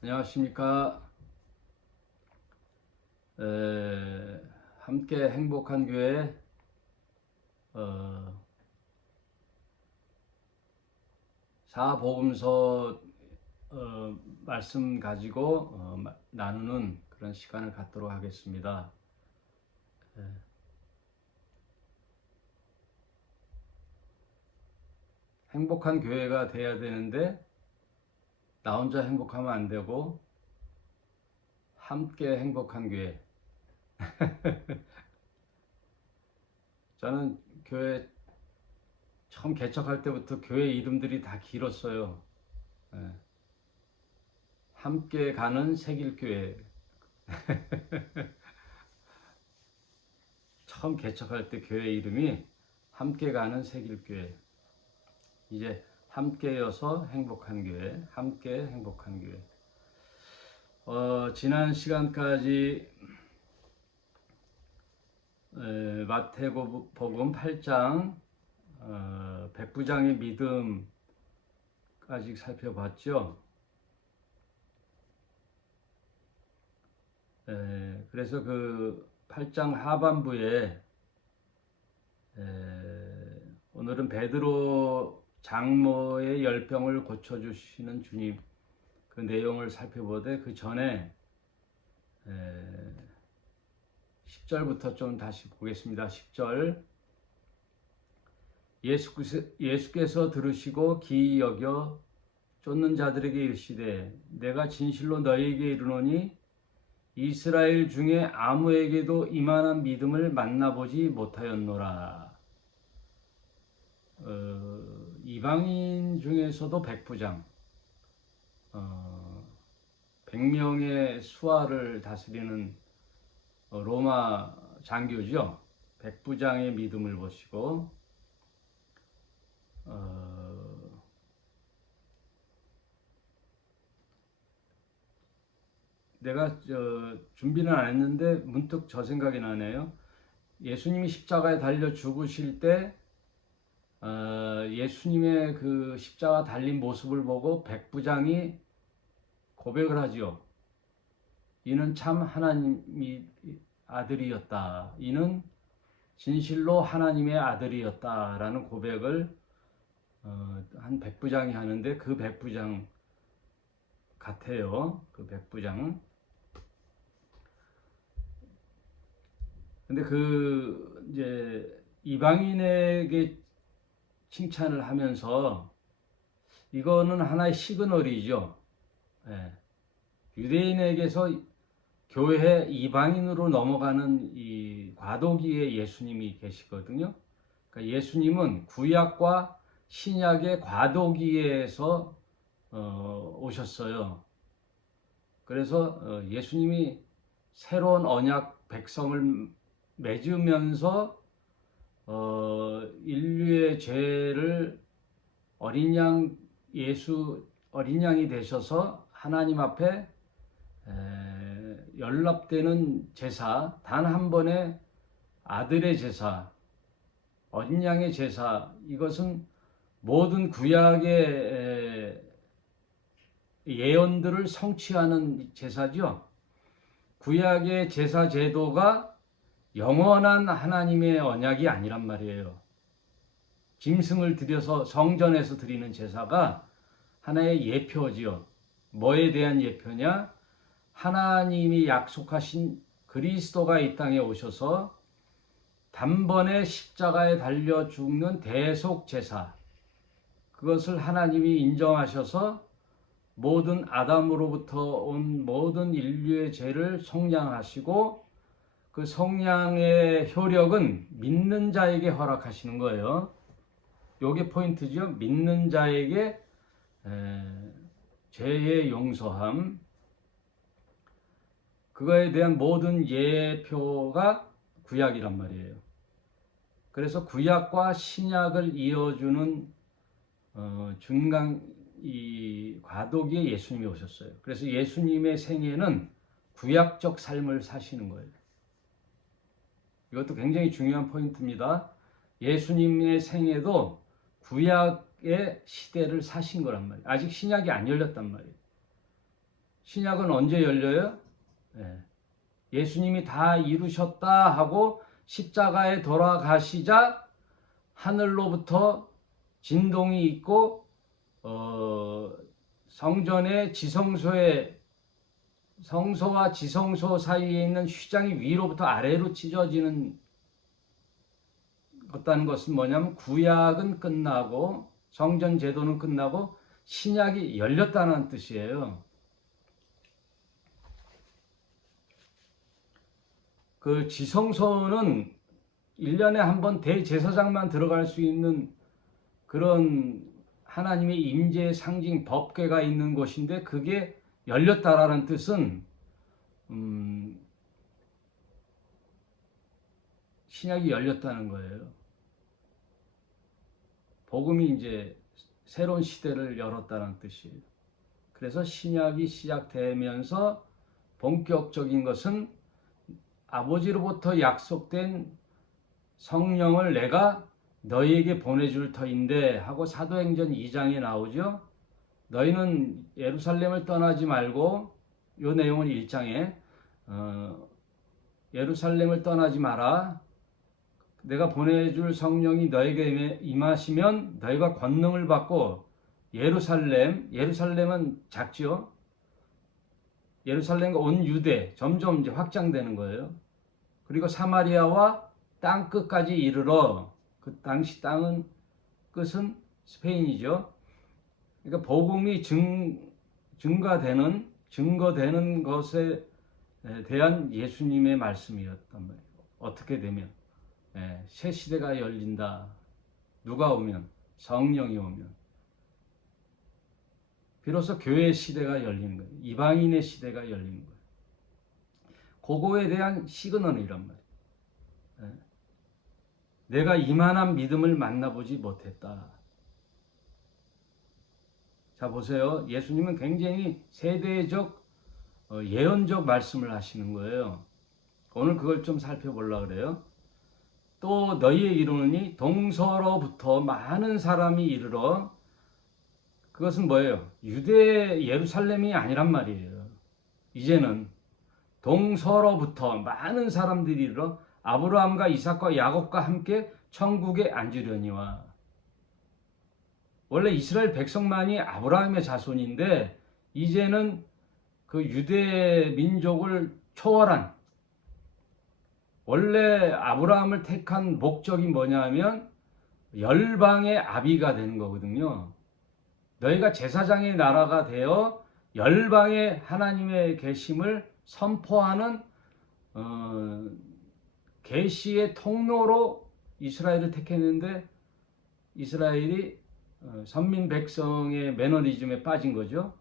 안녕하십니까. 함께 행복한 교회 사복음서 말씀 가지고 나누는 그런 시간을 갖도록 하겠습니다. 행복한 교회가 돼야 되는데 나 혼자 행복하면 안 되고 함께 행복한 교회. 저는 교회 처음 개척할 때부터 교회 이름들이 다 길었어요. 함께 가는 새길교회. 처음 개척할 때 교회 이름이 함께 가는 새길교회. 이제 함께여서 행복한 교회, 함께 행복한 교회. 지난 시간까지 마태복음 8장 백부장의 믿음까지 살펴봤죠. 그래서 그 8장 하반부에 오늘은 베드로 장모의 열병을 고쳐주시는 주님, 그 내용을 살펴보되 그 전에 10절부터 좀 다시 보겠습니다. 10절. 예수께서 들으시고 기이 여겨 쫓는 자들에게 이르시되 내가 진실로 너희에게 이르노니 이스라엘 중에 아무에게도 이만한 믿음을 만나보지 못하였노라. 이방인 중에서도 백부장, 100명의 수하를 다스리는 로마 장교죠. 백부장의 믿음을 보시고 내가 준비는 안 했는데 문득 저 생각이 나네요. 예수님이 십자가에 달려 죽으실 때 예수님의 그 십자가 달린 모습을 보고 백부장이 고백을 하지요. 이는 참 하나님의 아들이었다. 이는 진실로 하나님의 아들이었다라는 고백을 한 백부장이 하는데 그 백부장 같아요. 그 백부장. 근데 그 이제 이방인에게 칭찬을 하면서 이거는 하나의 시그널이죠. 유대인에게서 교회 이방인으로 넘어가는 이 과도기에 예수님이 계시거든요. 그러니까 예수님은 구약과 신약의 과도기에서 오셨어요. 그래서 예수님이 새로운 언약 백성을 맺으면서 인류의 죄를 어린 양이 되셔서 하나님 앞에 연락되는 제사, 단 한 번의 아들의 제사, 어린 양의 제사, 이것은 모든 구약의 예언들을 성취하는 제사죠. 구약의 제사 제도가 영원한 하나님의 언약이 아니란 말이에요. 짐승을 들여서 성전에서 드리는 제사가 하나의 예표지요. 뭐에 대한 예표냐? 하나님이 약속하신 그리스도가 이 땅에 오셔서 단번에 십자가에 달려 죽는 대속 제사, 그것을 하나님이 인정하셔서 모든 아담으로부터 온 모든 인류의 죄를 속량하시고 그 속량의 효력은 믿는 자에게 허락하시는 거예요. 요게 포인트죠. 믿는 자에게 죄의 용서함, 그거에 대한 모든 예표가 구약이란 말이에요. 그래서 구약과 신약을 이어주는 중간 이 과도기에 예수님이 오셨어요. 그래서 예수님의 생애는 구약적 삶을 사시는 거예요. 이것도 굉장히 중요한 포인트입니다. 예수님의 생애도 구약의 시대를 사신 거란 말이에요. 아직 신약이 안 열렸단 말이에요. 신약은 언제 열려요? 예. 예수님이 다 이루셨다 하고 십자가에 돌아가시자 하늘로부터 진동이 있고 성전의 지성소에 성소와 지성소 사이에 있는 휘장이 위로부터 아래로 찢어지는 것다는 것은 뭐냐면 구약은 끝나고 성전 제도는 끝나고 신약이 열렸다는 뜻이에요. 그 지성소는 1년에 한 번 대제사장만 들어갈 수 있는 그런 하나님의 임재의 상징 법궤가 있는 곳인데 그게 열렸다라는 뜻은 신약이 열렸다는 거예요. 복음이 이제 새로운 시대를 열었다는 뜻이에요. 그래서 신약이 시작되면서 본격적인 것은 아버지로부터 약속된 성령을 내가 너희에게 보내줄 터인데 하고 사도행전 2장에 나오죠. 너희는 예루살렘을 떠나지 말고 요 내용은 1장에 예루살렘을 떠나지 마라. 내가 보내줄 성령이 너에게 임하시면 너희가 권능을 받고 예루살렘은 작죠. 예루살렘과 온 유대 점점 이제 확장되는 거예요. 그리고 사마리아와 땅 끝까지 이르러 그 당시 땅은 끝은 스페인이죠. 그러니까 복음이 증거되는 것에 대한 예수님의 말씀이었단 말이에요. 어떻게 되면 새 시대가 열린다. 누가 오면? 성령이 오면. 비로소 교회 시대가 열리는 거예요. 이방인의 시대가 열리는 거예요. 그거에 대한 시그널이란 말이에요. 내가 이만한 믿음을 만나보지 못했다. 자 보세요. 예수님은 굉장히 세대적 예언적 말씀을 하시는 거예요. 오늘 그걸 좀 살펴보려고 그래요. 또 너희에 이르노니 동서로부터 많은 사람이 이르러 그것은 뭐예요? 유대 예루살렘이 아니란 말이에요. 이제는 동서로부터 많은 사람들이 이르러 아브라함과 이삭과 야곱과 함께 천국에 앉으려니와. 원래 이스라엘 백성만이 아브라함의 자손인데 이제는 그 유대 민족을 초월한 원래 아브라함을 택한 목적이 뭐냐 하면 열방의 아비가 되는 거거든요. 너희가 제사장의 나라가 되어 열방의 하나님의 계심을 선포하는 계시의 통로로 이스라엘을 택했는데 이스라엘이 선민 백성의 매너리즘에 빠진 거죠.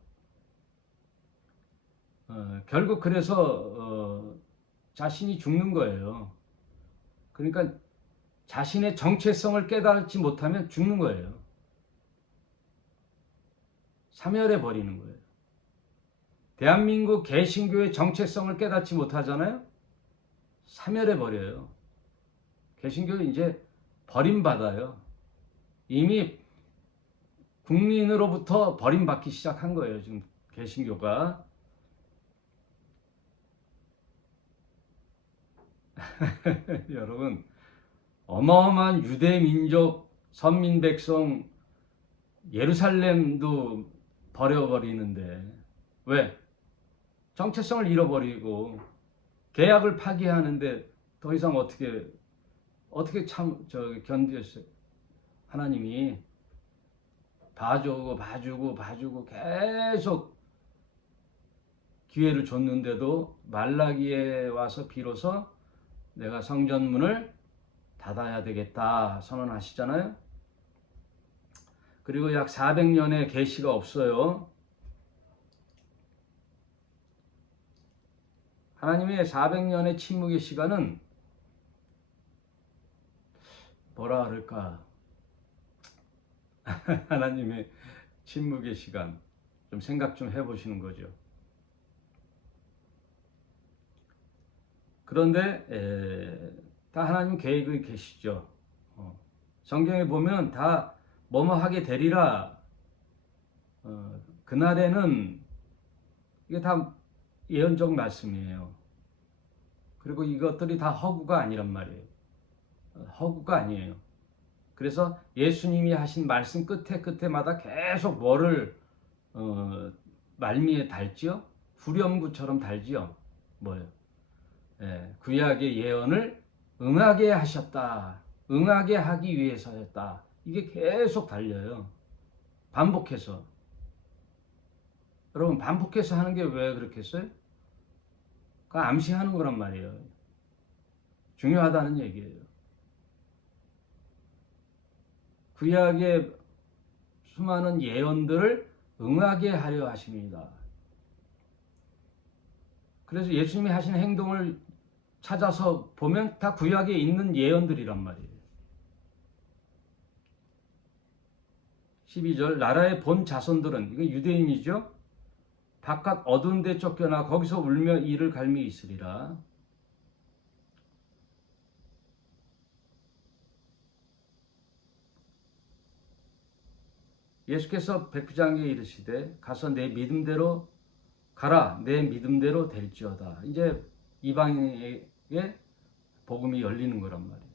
결국 그래서 자신이 죽는 거예요. 그러니까 자신의 정체성을 깨닫지 못하면 죽는 거예요. 사멸해 버리는 거예요. 대한민국 개신교의 정체성을 깨닫지 못하잖아요. 사멸해 버려요. 개신교는 이제 버림받아요. 이미 국민으로부터 버림받기 시작한 거예요. 지금 개신교가. 여러분 어마어마한 유대 민족 선민 백성 예루살렘도 버려버리는데 왜? 정체성을 잃어버리고 계약을 파기하는데 더 이상 어떻게 견디었어요? 하나님이 봐주고 계속 기회를 줬는데도 말라기에 와서 비로소 내가 성전문을 닫아야 되겠다 선언하시잖아요. 그리고 약 400년의 계시가 없어요. 하나님의 400년의 침묵의 시간은 뭐라 그럴까? 하나님의 침묵의 시간 좀 생각 좀 해보시는 거죠. 그런데 다 하나님 계획이 계시죠. 성경에 보면 다 뭐뭐 하게 되리라. 그날에는 이게 다 예언적 말씀이에요. 그리고 이것들이 다 허구가 아니란 말이에요. 허구가 아니에요. 그래서 예수님이 하신 말씀 끝에마다 계속 뭐를 말미에 달지요? 후렴구처럼 달지요. 뭐예요? 구약의 예언을 응하게 하셨다. 응하게 하기 위해서였다. 이게 계속 달려요. 반복해서. 여러분, 반복해서 하는 게 왜 그렇게 했어요? 그 암시하는 거란 말이에요. 중요하다는 얘기예요. 구약의 수많은 예언들을 응하게 하려 하십니다. 그래서 예수님이 하신 행동을 찾아서 보면 다 구약에 있는 예언들이란 말이에요. 12절 나라의 본 자손들은 이거 유대인이죠. 바깥 어두운 데 쫓겨나 거기서 울며 이를 갈미 있으리라. 예수께서 백부장에게 이르시되 가서 내 믿음대로 가라 내 믿음대로 될지어다. 이제 이방인에게 복음이 열리는 거란 말이에요.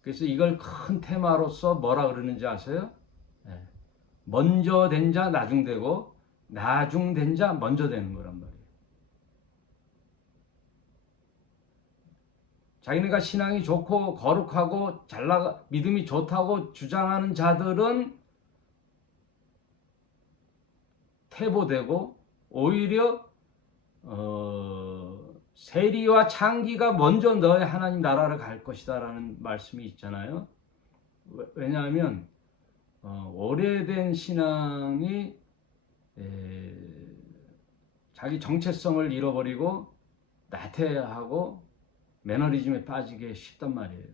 그래서 이걸 큰 테마로서 뭐라 그러는지 아세요? 먼저 된 자 나중 되고 나중 된 자 먼저 되는 거란 말이에요. 자기네가 신앙이 좋고 거룩하고 잘나가 믿음이 좋다고 주장하는 자들은 퇴보되고 오히려 세리와 창기가 먼저 너의 하나님 나라를 갈 것이다 라는 말씀이 있잖아요. 왜냐하면 오래된 신앙이 자기 정체성을 잃어버리고 나태하고 매너리즘에 빠지게 쉽단 말이에요.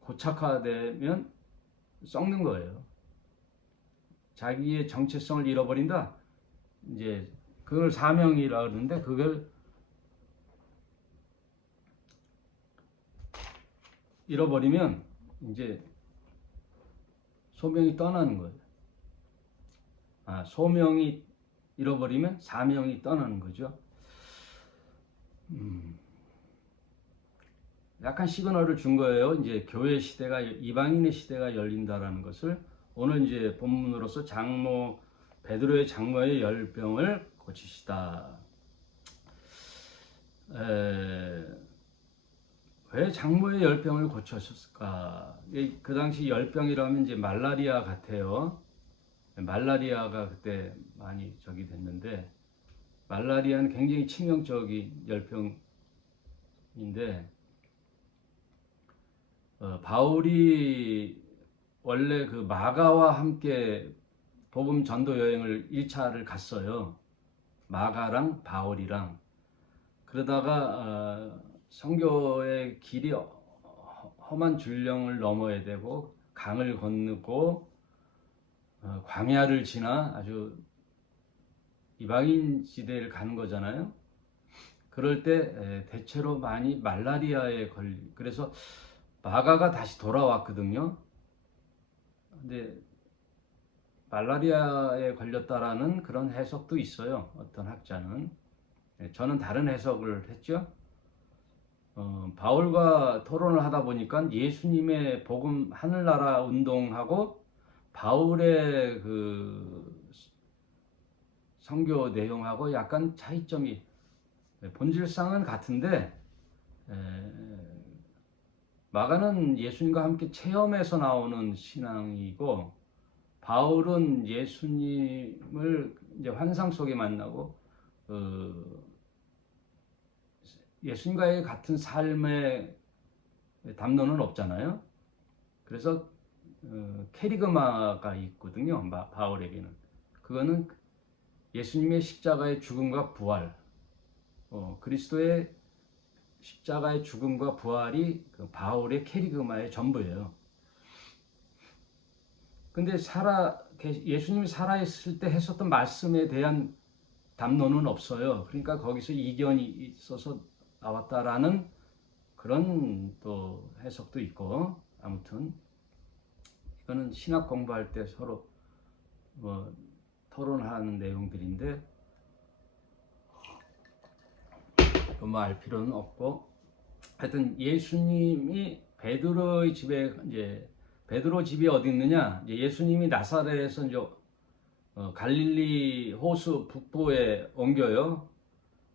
고착화되면 썩는 거예요. 자기의 정체성을 잃어버린다. 이제 그걸 사명이라 그러는데 그걸 잃어버리면 이제 소명이 떠나는 거예요. 소명이 잃어버리면 사명이 떠나는 거죠. 약간 시그널을 준 거예요. 이제 교회 시대가 이방인의 시대가 열린다라는 것을 오늘 이제 본문으로서 베드로의 장모의 열병을 고치시다. 왜 장모의 열병을 고쳤을까? 그 당시 열병이라면 이제 말라리아 같아요. 말라리아가 그때 많이 저기 됐는데 말라리아는 굉장히 치명적인 열병인데 바울이 원래 그 마가와 함께 복음 전도 여행을 1차를 갔어요. 마가랑 바울이랑. 그러다가 선교의 길이 험한 줄령을 넘어야 되고 강을 건너고 광야를 지나 아주 이방인 지대를 가는 거잖아요. 그럴 때 대체로 많이 말라리아에 그래서 마가가 다시 돌아왔거든요. 근데 말라리아에 걸렸다라는 그런 해석도 있어요. 어떤 학자는. 저는 다른 해석을 했죠. 바울과 토론을 하다 보니까 예수님의 복음 하늘나라 운동하고 바울의 그 선교 내용하고 약간 차이점이 본질상은 같은데 마가는 예수님과 함께 체험해서 나오는 신앙이고 바울은 예수님을 이제 환상 속에 만나고 예수님과의 같은 삶의 담론은 없잖아요. 그래서 캐리그마가 있거든요. 바울에게는. 그거는 예수님의 십자가의 죽음과 부활, 그리스도의 십자가의 죽음과 부활이 그 바울의 캐리그마의 전부예요. 근데 예수님이 살아있을 때 했었던 말씀에 대한 담론은 없어요. 그러니까 거기서 이견이 있어서 나왔다라는 그런 또 해석도 있고, 아무튼 이거는 신학 공부할 때 서로 토론하는 내용들인데 너무 알 필요는 없고, 하여튼 예수님이 베드로의 집에, 이제 베드로 집이 어디 있느냐, 이제 예수님이 나사렛에서 이제 갈릴리 호수 북부에 옮겨요.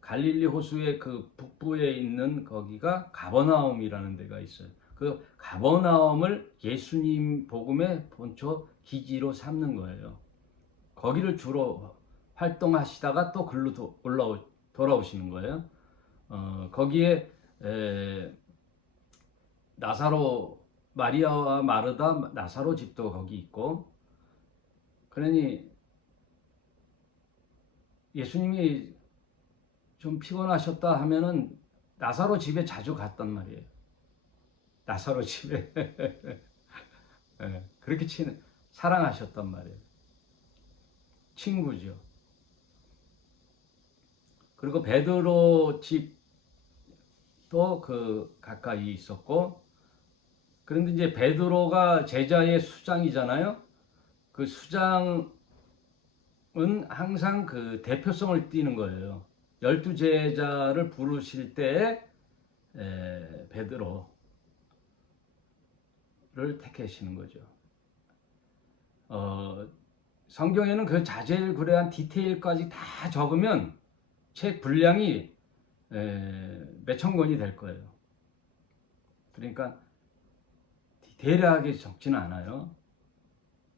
갈릴리 호수의 그 북부에 있는 거기가 가버나움이라는 데가 있어요. 그 가버나움을 예수님 복음의 본초 기지로 삼는 거예요. 거기를 주로 활동하시다가 또 글로 돌아오시는 거예요. 거기에 나사로, 마리아와 마르다, 나사로 집도 거기 있고, 그러니 예수님이 좀 피곤하셨다 하면은 나사로 집에 자주 갔단 말이에요. 나사로 집에 그렇게 사랑하셨단 말이에요. 친구죠. 그리고 베드로 집도 그 가까이 있었고, 그런데 이제 베드로가 제자의 수장이잖아요. 그 수장은 항상 그 대표성을 띠는 거예요. 12제자를 부르실 때 베드로를 택하시는 거죠. 성경에는 그 자질구레한 디테일까지 다 적으면 책 분량이 몇천 권이 될 거예요. 그러니까 디테일하게 적지는 않아요.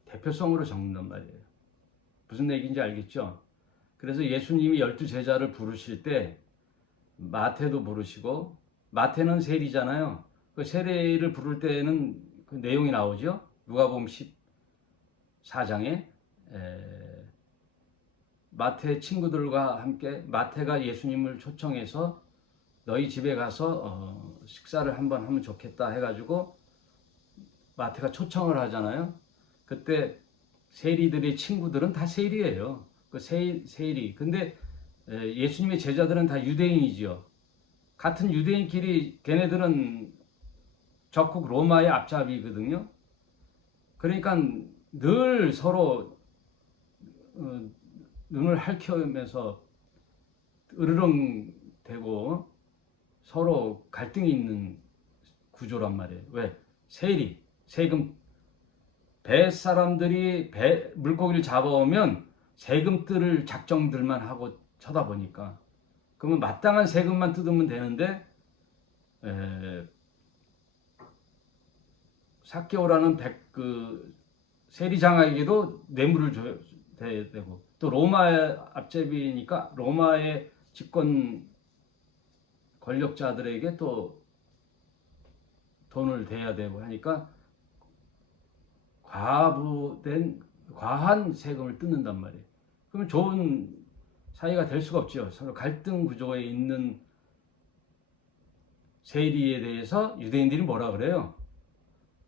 대표성으로 적는단 말이에요. 무슨 얘기인지 알겠죠? 그래서 예수님이 12제자를 부르실 때 마태도 부르시고, 마태는 세리잖아요. 그 세리를 부를 때는 그 내용이 나오죠. 누가복음 14장에 마태 친구들과 함께 마태가 예수님을 초청해서 너희 집에 가서 식사를 한번 하면 좋겠다 해가지고 마태가 초청을 하잖아요. 그때 세리들의 친구들은 다 세리예요. 그 세리. 근데 예수님의 제자들은 다 유대인이지요. 같은 유대인끼리 걔네들은 적국 로마의 앞잡이거든요. 그러니까 늘 서로 눈을 핥혀면서 으르렁대고 서로 갈등이 있는 구조란 말이에요. 왜? 세금. 배 사람들이 물고기를 잡아오면 세금 뜰 작정들만 하고 쳐다보니까, 그러면 마땅한 세금만 뜯으면 되는데 삭개오라는 그 세리장에게도 뇌물을 줘야 되고, 또 로마의 앞제비니까 로마의 집권 권력자들에게 또 돈을 대야 되고 하니까 과한 세금을 뜯는단 말이에요. 그러면 좋은 사이가 될 수가 없죠. 서로 갈등 구조에 있는 세리에 대해서 유대인들이 뭐라 그래요?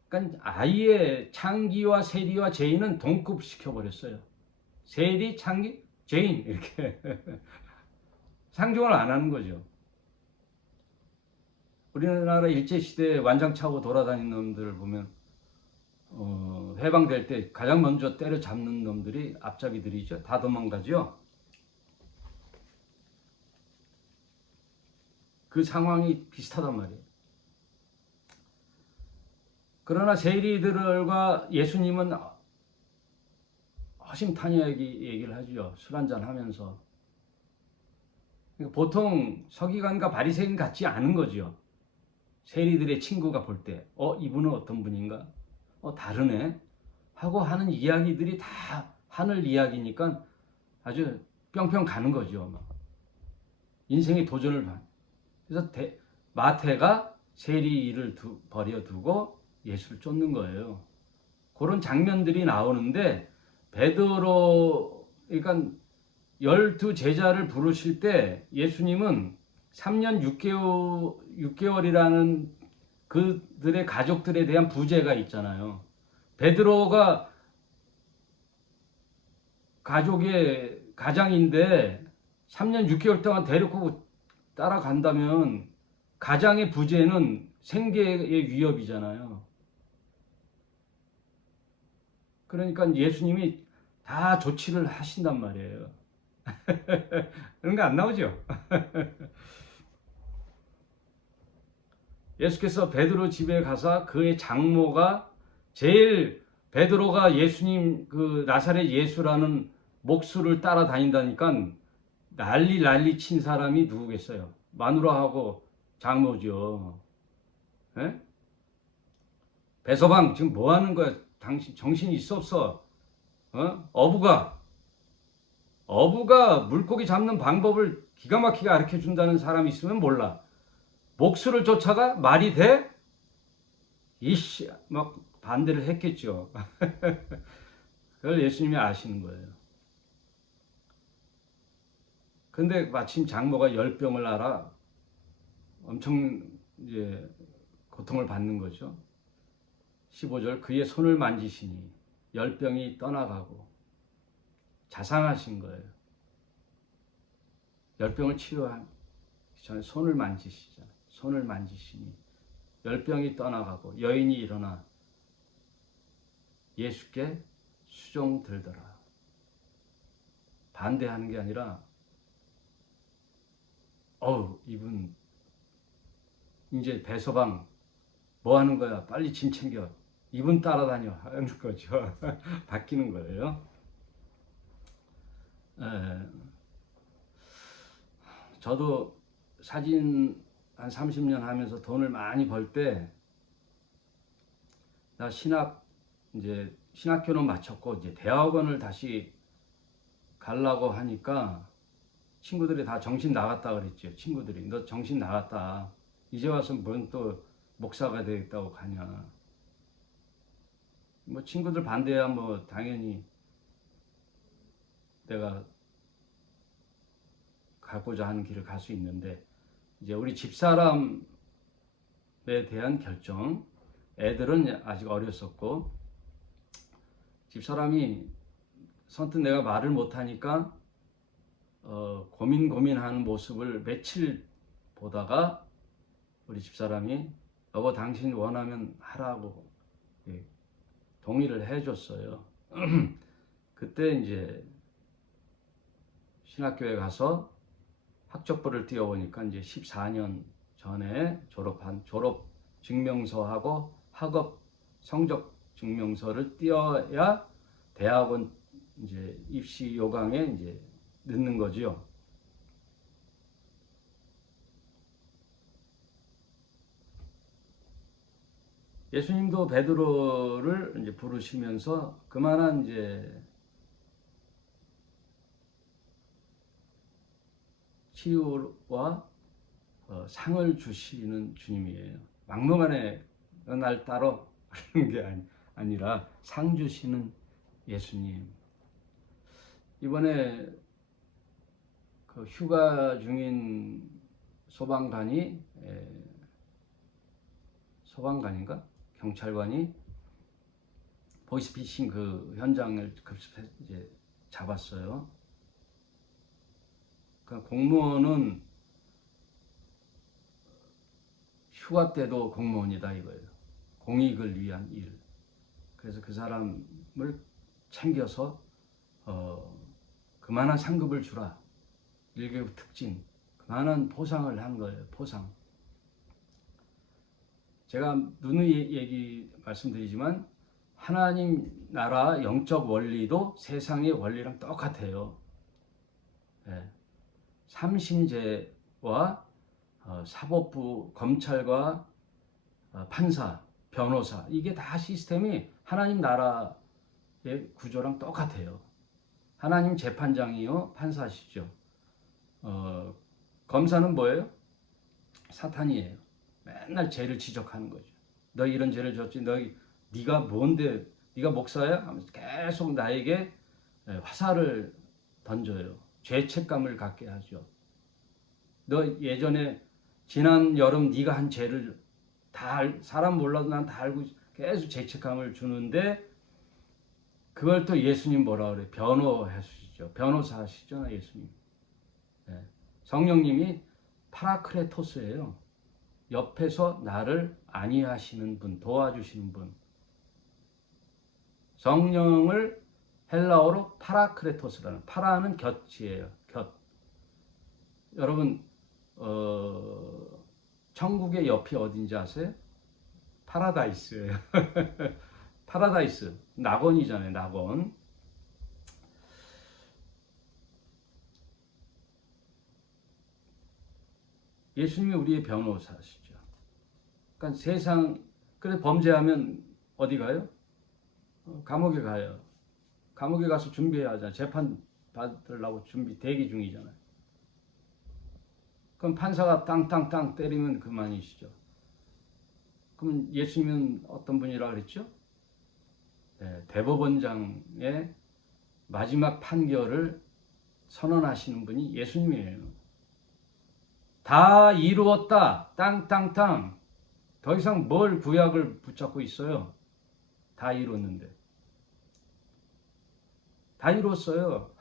그러니까 아예 창기와 세리와 죄인은 동급시켜버렸어요. 세리, 창기, 죄인 이렇게 상종을 안 하는 거죠. 우리나라 일제시대에 완장차고 돌아다니는 놈들을 보면 해방될 때 가장 먼저 때려잡는 놈들이 앞잡이들이죠. 다 도망가죠. 그 상황이 비슷하단 말이에요. 그러나 세리들과 예수님은 허심탄회하게 얘기를 하죠. 술 한잔 하면서. 보통 서기관과 바리새인 같지 않은 거죠. 세리들의 친구가 볼 때 이분은 어떤 분인가? 다르네 하고 하는 이야기들이 다 하늘 이야기니까 아주 뿅뿅 가는 거죠. 인생의 도전을 그래서 마태가 세리 일을 버려두고 예수를 쫓는 거예요. 그런 장면들이 나오는데, 베드로, 그러니까 12제자를 부르실 때 예수님은 3년 6개월이라는 그들의 가족들에 대한 부재가 있잖아요. 베드로가 가족의 가장인데 3년 6개월 동안 데리고 따라간다면 가장의 부재는 생계의 위협이잖아요. 그러니까 예수님이 다 조치를 하신단 말이에요. 그런 거 안 나오죠? 예수께서 베드로 집에 가서 그의 장모가 제일 베드로가 예수님 그 나사렛 예수라는 목수를 따라다닌다니까 난리 친 사람이 누구겠어요? 마누라하고 장모죠. 예? 배서방 지금 뭐 하는 거야? 당신 정신이 있어 없어? 어부가 물고기 잡는 방법을 기가 막히게 가르쳐 준다는 사람이 있으면 몰라. 목수를 쫓아가 말이 돼? 이씨 막 반대를 했겠죠. 그걸 예수님이 아시는 거예요. 근데 마침 장모가 열병을 앓아 엄청 이제 고통을 받는 거죠. 15절 그의 손을 만지시니 열병이 떠나가고 자상하신 거예요. 열병을 치료한 전에 손을 만지시잖아요. 손을 만지시니 열병이 떠나가고 여인이 일어나 예수께 수종들더라. 반대하는 게 아니라 이분 이제 배서방 뭐 하는 거야? 빨리 짐 챙겨. 이분 따라다녀 하는 거죠. 바뀌는 거예요. 저도 사진 한 30년 하면서 돈을 많이 벌 때 나 이제 신학교는 마쳤고 이제 대학원을 다시 가려고 하니까 친구들이 다 정신 나갔다 그랬죠. 친구들이 너 정신 나갔다. 이제 와서 뭔 또 목사가 되겠다고 가냐. 뭐 친구들 반대야 뭐 당연히 내가 가고자 하는 길을 갈 수 있는데 이제 우리 집사람에 대한 결정 애들은 아직 어렸었고 집사람이 선뜻 내가 말을 못하니까 고민하는 모습을 며칠 보다가 우리 집사람이 여보 당신 원하면 하라고 동의를 해줬어요. 그때 이제 신학교에 가서 학적부를 띄워보니까 이제 14년 전에 졸업 증명서하고 학업 성적 증명서를 띄워야 대학원 이제 입시 요강에 이제 넣는 거죠. 예수님도 베드로를 이제 부르시면서 그만한 이제 치유와 상을 주시는 주님이에요. 막무가내 날 따로 그런 게 아니라 상 주시는 예수님. 이번에 그 휴가 중인 소방관인가 경찰관이 보이스피싱 그 현장을 급습해 이제 잡았어요. 그러니까 공무원은 휴가 때도 공무원이다 이거예요. 공익을 위한 일. 그래서 그 사람을 챙겨서 그만한 상급을 주라. 1계급 특진. 그만한 포상을 한 거예요. 포상. 제가 누누이 얘기 말씀드리지만 하나님 나라 영적 원리도 세상의 원리랑 똑같아요. 네. 삼심제와 사법부, 검찰과 판사, 변호사 이게 다 시스템이 하나님 나라의 구조랑 똑같아요. 하나님 재판장이요 판사시죠. 검사는 뭐예요? 사탄이에요. 맨날 죄를 지적하는 거죠. 너 이런 죄를 졌지. 네가 뭔데? 네가 목사야? 하면서 계속 나에게 화살을 던져요. 죄책감을 갖게 하죠. 너 예전에 지난 여름 네가 한 죄를 사람 몰라도 난 다 알고 계속 죄책감을 주는데 그걸 또 예수님 뭐라 그래? 변호하시죠. 변호사시죠, 예수님. 네. 성령님이 파라크레토스예요. 옆에서 나를 안위하시는 분, 도와주시는 분. 성령을 헬라어로 파라크레토스라는, 파라는 곁이에요. 곁. 여러분 천국의 옆이 어딘지 아세요? 파라다이스예요. 파라다이스. 낙원이잖아요. 낙원. 예수님이 우리의 변호사시죠. 그러니까 그래서 범죄하면 어디 가요? 감옥에 가요. 감옥에 가서 준비해야 하잖아요. 재판 받으려고 대기 중이잖아요. 그럼 판사가 땅땅땅 때리면 그만이시죠. 그럼 예수님은 어떤 분이라 그랬죠? 네, 대법원장의 마지막 판결을 선언하시는 분이 예수님이에요. 다 이루었다. 땅땅땅. 더 이상 뭘 구약을 붙잡고 있어요. 다 이뤘는데. 다 이뤘어요.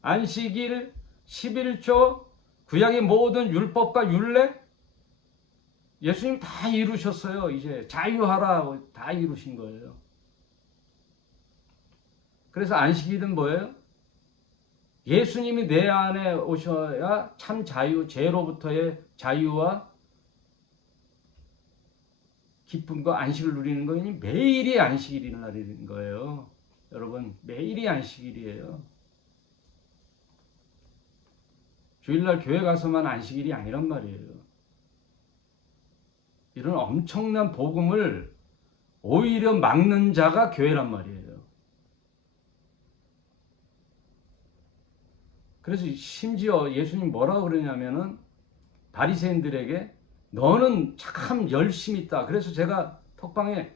안식일, 11조, 구약의 모든 율법과 율례, 예수님 다 이루셨어요. 이제 자유하라 다 이루신 거예요. 그래서 안식일은 뭐예요? 예수님이 내 안에 오셔야 참 자유, 죄로부터의 자유와 기쁨과 안식을 누리는 거니 매일이 안식일이라는 거예요. 여러분, 매일이 안식일이에요. 주일날 교회 가서만 안식일이 아니란 말이에요. 이런 엄청난 복음을 오히려 막는 자가 교회란 말이에요. 그래서 심지어 예수님 뭐라고 그러냐면은 바리새인들에게 너는 참 열심히 있다. 그래서 제가 톡방에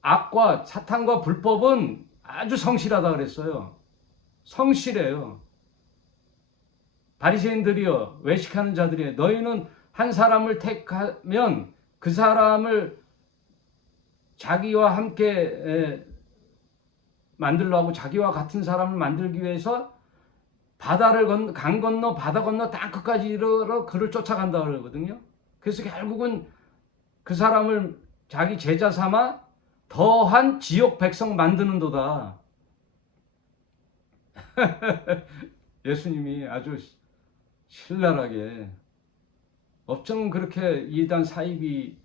악과 사탄과 불법은 아주 성실하다 그랬어요. 성실해요. 바리새인들이여, 외식하는 자들이여, 너희는 한 사람을 택하면 그 사람을 자기와 함께 만들려고, 자기와 같은 사람을 만들기 위해서 강 건너 바다 건너 땅 끝까지 이르러 그를 쫓아간다 그러거든요. 그래서 결국은 그 사람을 자기 제자 삼아 더한 지옥 백성 만드는도다. 예수님이 아주 신랄하게, 어쩜 그렇게 이단 사이비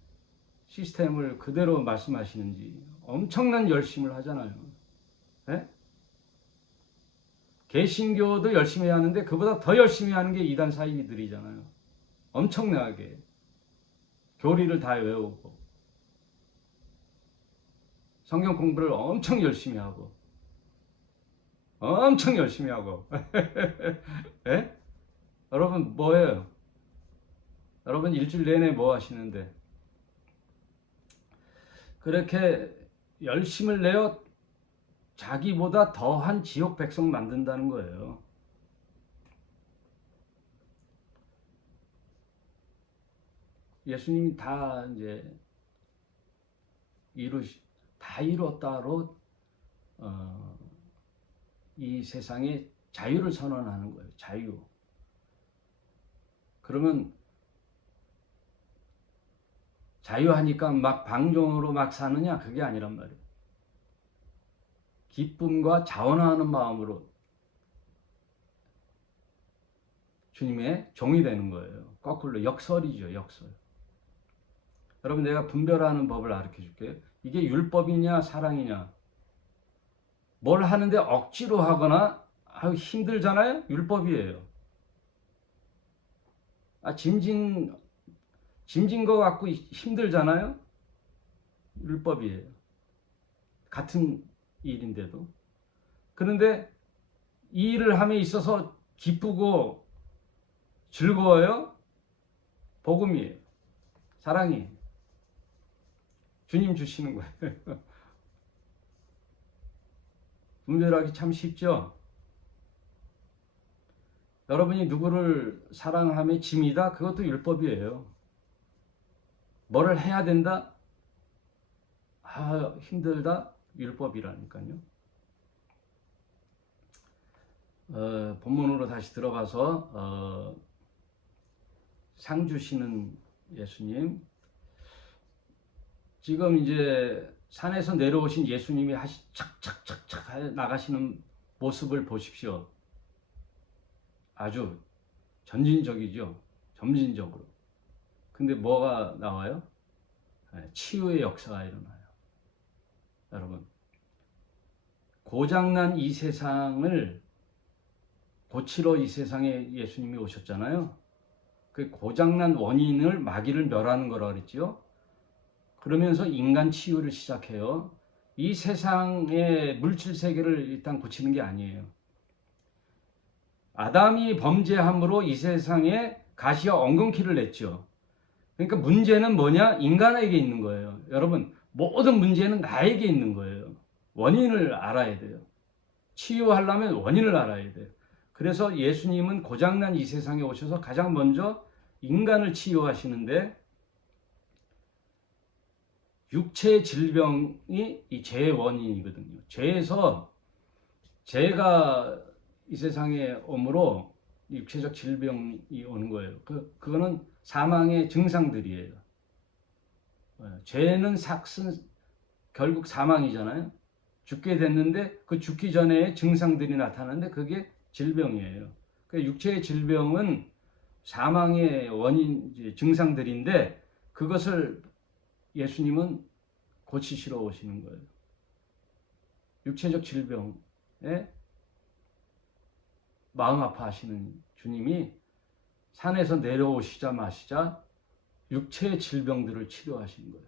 시스템을 그대로 말씀하시는지. 엄청난 열심을 하잖아요. 네? 개신교도 열심히 하는데 그보다 더 열심히 하는 게 이단 사이비들이잖아요. 엄청나게 교리를 다 외우고 성경 공부를 엄청 열심히 하고 네? 여러분 뭐예요? 여러분 일주일 내내 뭐 하시는데 그렇게 열심을 내어 자기보다 더한 지옥 백성 만든다는 거예요. 예수님이 다 이제 다 이뤘다로 이 세상에 자유를 선언하는 거예요. 자유. 그러면 자유하니까 막 방종으로 막 사느냐? 그게 아니란 말이에요. 기쁨과 자원하는 마음으로 주님의 종이 되는 거예요. 거꾸로 역설이죠. 역설. 여러분 내가 분별하는 법을 가르쳐 줄게요. 이게 율법이냐 사랑이냐. 뭘 하는데 억지로 하거나 힘들잖아요. 율법이에요. 짐진 거 갖고 힘들잖아요. 율법이에요. 같은 일인데도. 그런데 이 일을 함에 있어서 기쁘고 즐거워요. 복음이에요. 사랑이에요. 주님 주시는 거예요. 분별하기 참 쉽죠. 여러분이 누구를 사랑함의 짐이다. 그것도 율법이에요. 뭐를 해야 된다. 힘들다. 율법이라니까요. 본문으로 다시 들어가서 상 주시는 예수님. 지금 이제 산에서 내려오신 예수님이 착착착착 나가시는 모습을 보십시오. 아주 전진적이죠. 점진적으로. 근데 뭐가 나와요? 치유의 역사가 일어나요. 여러분, 고장난 이 세상을 고치러 이 세상에 예수님이 오셨잖아요. 그 고장난 원인을 마귀를 멸하는 거라 그랬지요. 그러면서 인간 치유를 시작해요. 이 세상의 물질 세계를 일단 고치는 게 아니에요. 아담이 범죄함으로 이 세상에 가시와 엉겅퀴를 냈죠. 그러니까 문제는 뭐냐? 인간에게 있는 거예요. 여러분, 모든 문제는 나에게 있는 거예요. 원인을 알아야 돼요. 치유하려면 원인을 알아야 돼요. 그래서 예수님은 고장난 이 세상에 오셔서 가장 먼저 인간을 치유하시는데, 육체의 질병이 이 죄의 원인이거든요. 죄가 이 세상에 오므로 육체적 질병이 오는 거예요. 그거는 사망의 증상들이에요. 죄는 결국 사망이잖아요. 죽게 됐는데 그 죽기 전에 증상들이 나타나는데 그게 질병이에요. 육체의 질병은 사망의 원인, 증상들인데 그것을 예수님은 고치시러 오시는 거예요. 육체적 질병에 마음 아파하시는 주님이 산에서 내려오시자마자 육체의 질병들을 치료하시는 거예요.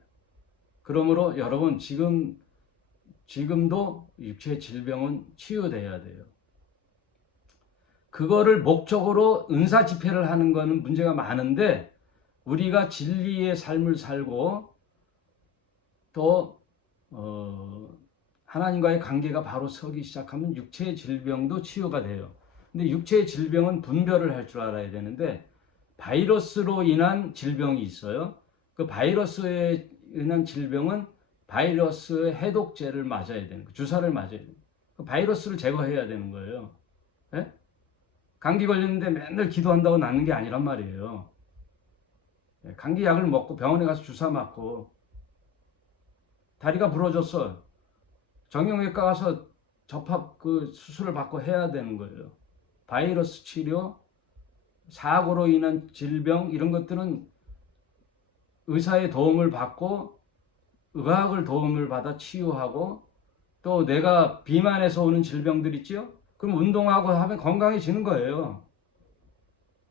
그러므로 여러분 지금도 육체의 질병은 치유돼야 돼요. 그거를 목적으로 은사 집회를 하는 거는 문제가 많은데, 우리가 진리의 삶을 살고 또 하나님과의 관계가 바로 서기 시작하면 육체의 질병도 치유가 돼요. 근데 육체의 질병은 분별을 할 줄 알아야 되는데, 바이러스로 인한 질병이 있어요. 그 바이러스에 인한 질병은 바이러스 해독제를 맞아야 되는 거예요. 주사를 맞아야 돼요. 그 바이러스를 제거해야 되는 거예요. 네? 감기 걸렸는데 맨날 기도한다고 낫는 게 아니란 말이에요. 감기약을 먹고 병원에 가서 주사 맞고, 다리가 부러졌어, 정형외과 가서 접합 수술을 받고 해야 되는 거예요. 바이러스 치료, 사고로 인한 질병, 이런 것들은 의사의 도움을 받고 의학을 도움을 받아 치유하고, 또 내가 비만에서 오는 질병들 있죠? 그럼 운동하고 하면 건강해지는 거예요.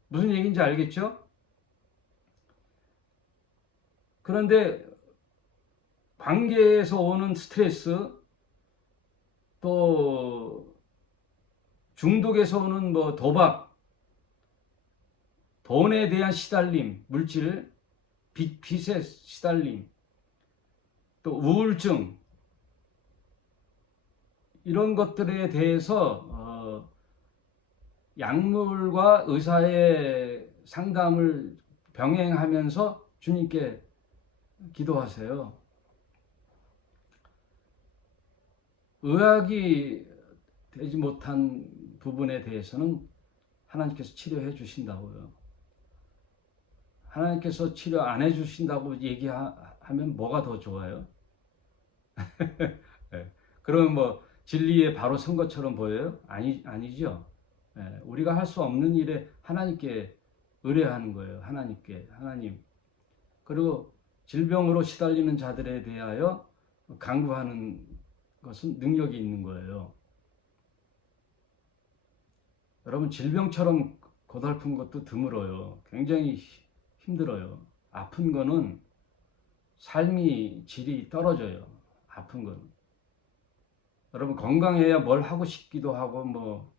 무슨 얘기인지 알겠죠? 그런데 관계에서 오는 스트레스, 또 중독에서 오는 도박, 돈에 대한 시달림, 물질, 빚에 시달림, 또 우울증, 이런 것들에 대해서 약물과 의사의 상담을 병행하면서 주님께 기도하세요. 의학이 되지 못한 부분에 대해서는 하나님께서 치료해 주신다고요. 하나님께서 치료 안 해 주신다고 얘기하면 뭐가 더 좋아요? 네. 그러면 진리에 바로 선 것처럼 보여요? 아니죠. 네. 우리가 할 수 없는 일에 하나님께 의뢰하는 거예요. 하나님. 그리고 질병으로 시달리는 자들에 대하여 간구하는 것은 능력이 있는 거예요. 여러분, 질병처럼 고달픈 것도 드물어요. 굉장히 힘들어요. 아픈 거는 삶이 질이 떨어져요. 아픈 거는. 여러분, 건강해야 뭘 하고 싶기도 하고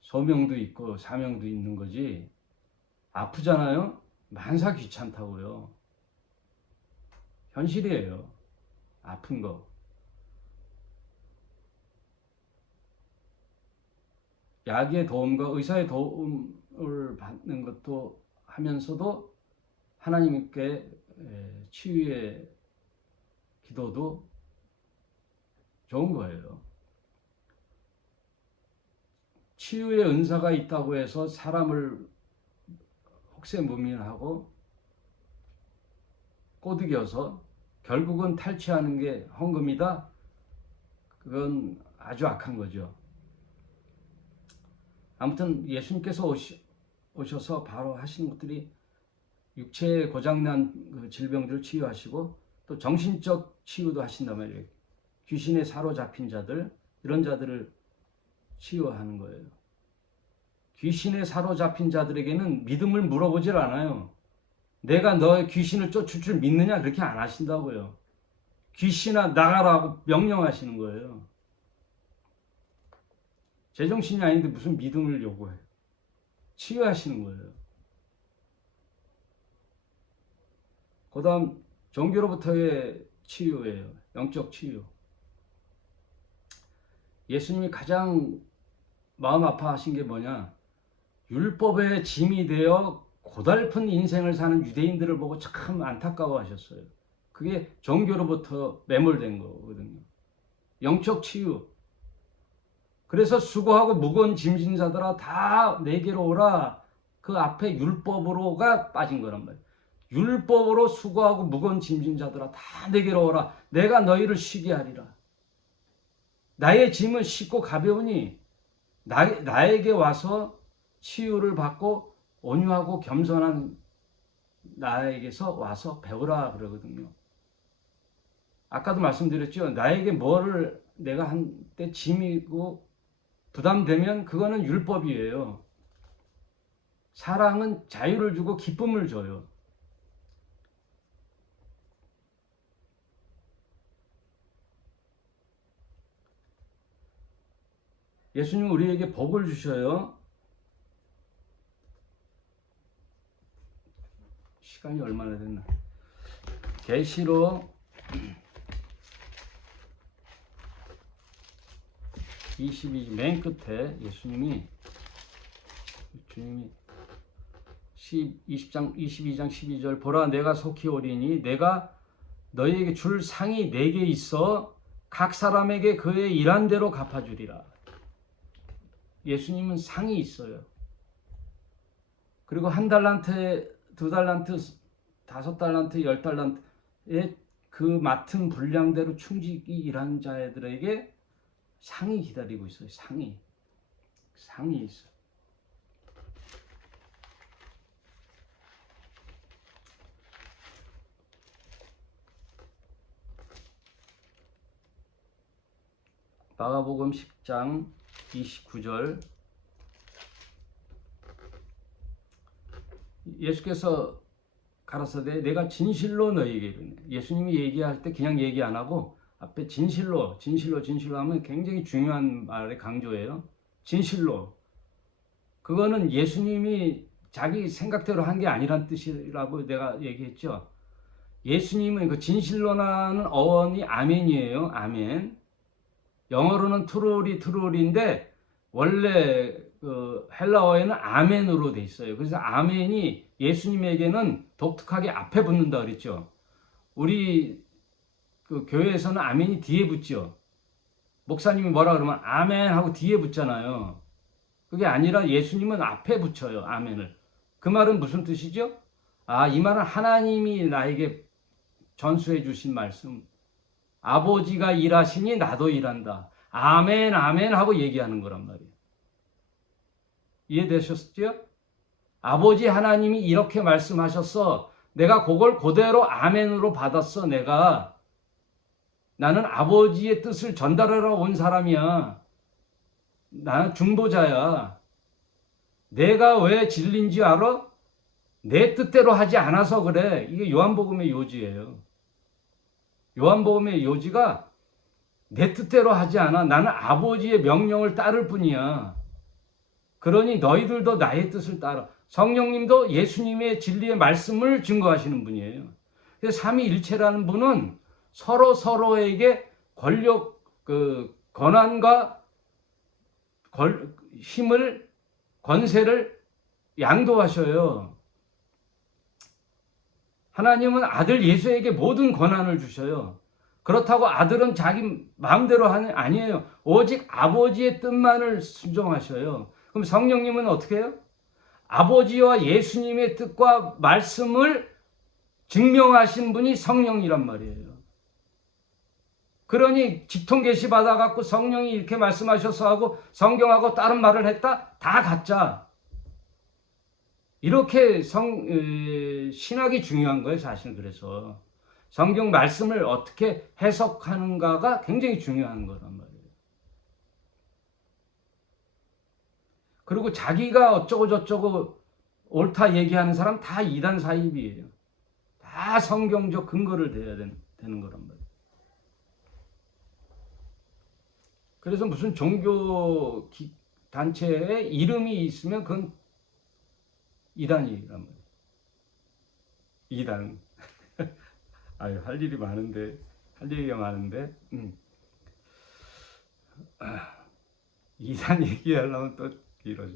소명도 있고 사명도 있는 거지, 아프잖아요? 만사 귀찮다고요. 현실이에요. 아픈 거. 약의 도움과 의사의 도움을 받는 것도 하면서도 하나님께 치유의 기도도 좋은 거예요. 치유의 은사가 있다고 해서 사람을 혹세무민하고 꼬드겨서 결국은 탈취하는 게 헌금이다. 그건 아주 악한 거죠. 아무튼 예수님께서 오셔서 바로 하시는 것들이 육체에 고장난 그 질병들을 치유하시고 또 정신적 치유도 하신단 말이에요. 귀신에 사로잡힌 자들, 이런 자들을 치유하는 거예요. 귀신에 사로잡힌 자들에게는 믿음을 물어보질 않아요. 내가 너의 귀신을 쫓을 줄 믿느냐? 그렇게 안 하신다고요. 귀신아 나가라고 명령하시는 거예요. 제정신이 아닌데 무슨 믿음을 요구해요. 치유하시는 거예요. 그 다음 종교로부터의 치유예요. 영적 치유. 예수님이 가장 마음 아파하신 게 뭐냐? 율법의 짐이 되어 고달픈 인생을 사는 유대인들을 보고 참 안타까워하셨어요. 그게 종교로부터 매몰된 거거든요. 영적 치유. 그래서 수고하고 무거운 짐진 자들아 다 내게로 오라. 그 앞에 율법으로가 빠진 거란 말이에요. 율법으로 수고하고 무거운 짐진 자들아 다 내게로 오라. 내가 너희를 쉬게 하리라. 나의 짐은 쉽고 가벼우니 나에게 와서 치유를 받고 온유하고 겸손한 나에게서 와서 배우라 그러거든요. 아까도 말씀드렸죠. 나에게 뭐를 내가 한때 짐이고 부담되면 그거는 율법이에요. 사랑은 자유를 주고 기쁨을 줘요. 예수님은 우리에게 복을 주셔요. 시간이 얼마나 됐나? 계시록 22 맨 끝에 주님이 22장 12절 보라 내가 속히 오리니 내가 너희에게 줄 상이 4개 있어 각 사람에게 그의 일한 대로 갚아주리라. 예수님은 상이 있어요. 그리고 1달란트, 2달란트, 5달란트, 10달란트의 그 맡은 분량대로 충직히 일한 자들에게 상이 기다리고 있어요. 상이 있어요. 마가복음 10장 29절 예수께서 가라사대 내가 진실로 너희에게 이르네. 예수님이 얘기할 때 그냥 얘기 안 하고 앞에 진실로 하면 굉장히 중요한 말의 강조예요. 진실로. 그거는 예수님이 자기 생각대로 한 게 아니란 뜻이라고 내가 얘기했죠. 예수님은 그 진실로라는 어원이 아멘이에요. 아멘. 영어로는 트루리인데 원래 그 헬라어에는 아멘으로 돼 있어요. 그래서 아멘이 예수님에게는 독특하게 앞에 붙는다 그랬죠. 우리 그 교회에서는 아멘이 뒤에 붙죠. 목사님이 뭐라 그러면 아멘 하고 뒤에 붙잖아요. 그게 아니라 예수님은 앞에 붙여요. 아멘을. 그 말은 무슨 뜻이죠? 이 말은 하나님이 나에게 전수해 주신 말씀. 아버지가 일하시니 나도 일한다. 아멘 아멘 하고 얘기하는 거란 말이에요. 이해되셨죠? 아버지 하나님이 이렇게 말씀하셨어. 내가 그걸 그대로 아멘으로 받았어. 나는 아버지의 뜻을 전달하러 온 사람이야. 나는 중보자야. 내가 왜 진리인지 알아? 내 뜻대로 하지 않아서 그래. 이게 요한복음의 요지예요. 요한복음의 요지가 내 뜻대로 하지 않아. 나는 아버지의 명령을 따를 뿐이야. 그러니 너희들도 나의 뜻을 따라. 성령님도 예수님의 진리의 말씀을 증거하시는 분이에요. 그래서 삼위일체라는 분은 서로에게 권력, 권한과 힘을, 권세를 양도하셔요. 하나님은 아들 예수에게 모든 권한을 주셔요. 그렇다고 아들은 자기 마음대로 아니에요. 오직 아버지의 뜻만을 순종하셔요. 그럼 성령님은 어떻게 해요? 아버지와 예수님의 뜻과 말씀을 증명하신 분이 성령이란 말이에요. 그러니 직통 계시 받아갖고 성령이 이렇게 말씀하셔서 하고 성경하고 다른 말을 했다? 다 가짜. 이렇게 신학이 중요한 거예요, 사실. 그래서 성경 말씀을 어떻게 해석하는가가 굉장히 중요한 거란 말이에요. 그리고 자기가 어쩌고 저쩌고 옳다 얘기하는 사람 다 이단 사입이에요. 다 성경적 근거를 대야 되는 거란 말이에요. 그래서 무슨 종교 단체에 이름이 있으면 그건 이단이란 말이에요. 이단. 아유, 할 일이 많은데, 할 얘기가 많은데, 이단 얘기하려면 또 길어져.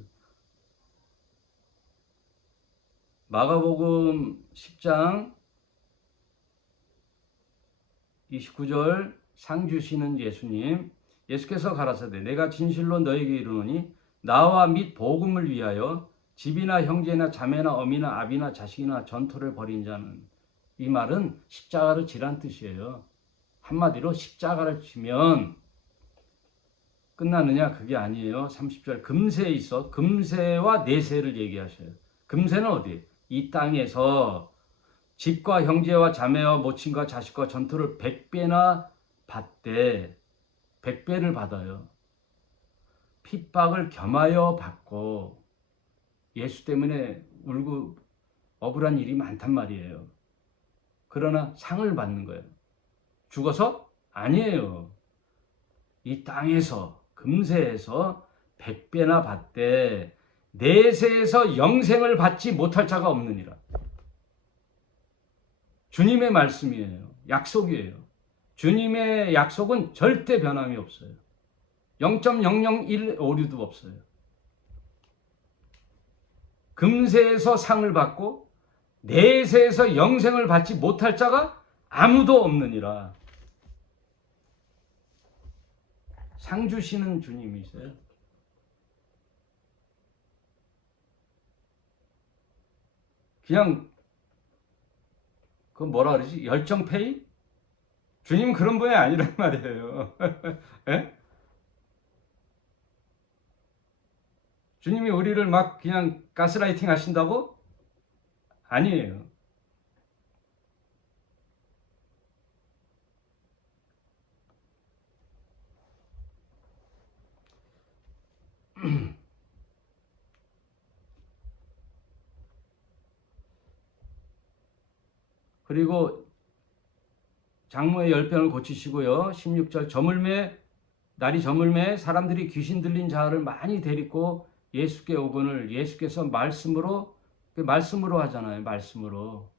마가복음 10장 29절 상 주시는 예수님, 예수께서 가라사대 내가 진실로 너에게 이르노니 나와 및 복음을 위하여 집이나 형제나 자매나 어미나 아비나 자식이나 전토를 벌인 자는, 이 말은 십자가를 지란 뜻이에요. 한마디로 십자가를 지면 끝나느냐, 그게 아니에요. 30절 금세에 있어 금세와 내세를 얘기하셔요. 금세는 어디? 이 땅에서 집과 형제와 자매와 모친과 자식과 전토를 100배나 받되, 100배를 받아요. 핍박을 겸하여 받고, 예수 때문에 울고 억울한 일이 많단 말이에요. 그러나 상을 받는 거예요. 죽어서? 아니에요. 이 땅에서 금세에서 100배나 받되 내세에서 영생을 받지 못할 자가 없느니라. 주님의 말씀이에요. 약속이에요. 주님의 약속은 절대 변함이 없어요. 0.001 오류도 없어요. 금세에서 상을 받고 내세에서 영생을 받지 못할 자가 아무도 없느니라. 상 주시는 주님이세요. 그냥 그 뭐라 그러지? 열정페이? 주님 그런 분이 아니란 말이에요. 예? 주님이 우리를 막 그냥 가스라이팅 하신다고? 아니에요. 그리고 장모의 열병을 고치시고요. 16절 날이 저물매 사람들이 귀신 들린 자를 많이 데리고 예수께 오거늘, 예수께서 말씀으로 하잖아요. 말씀으로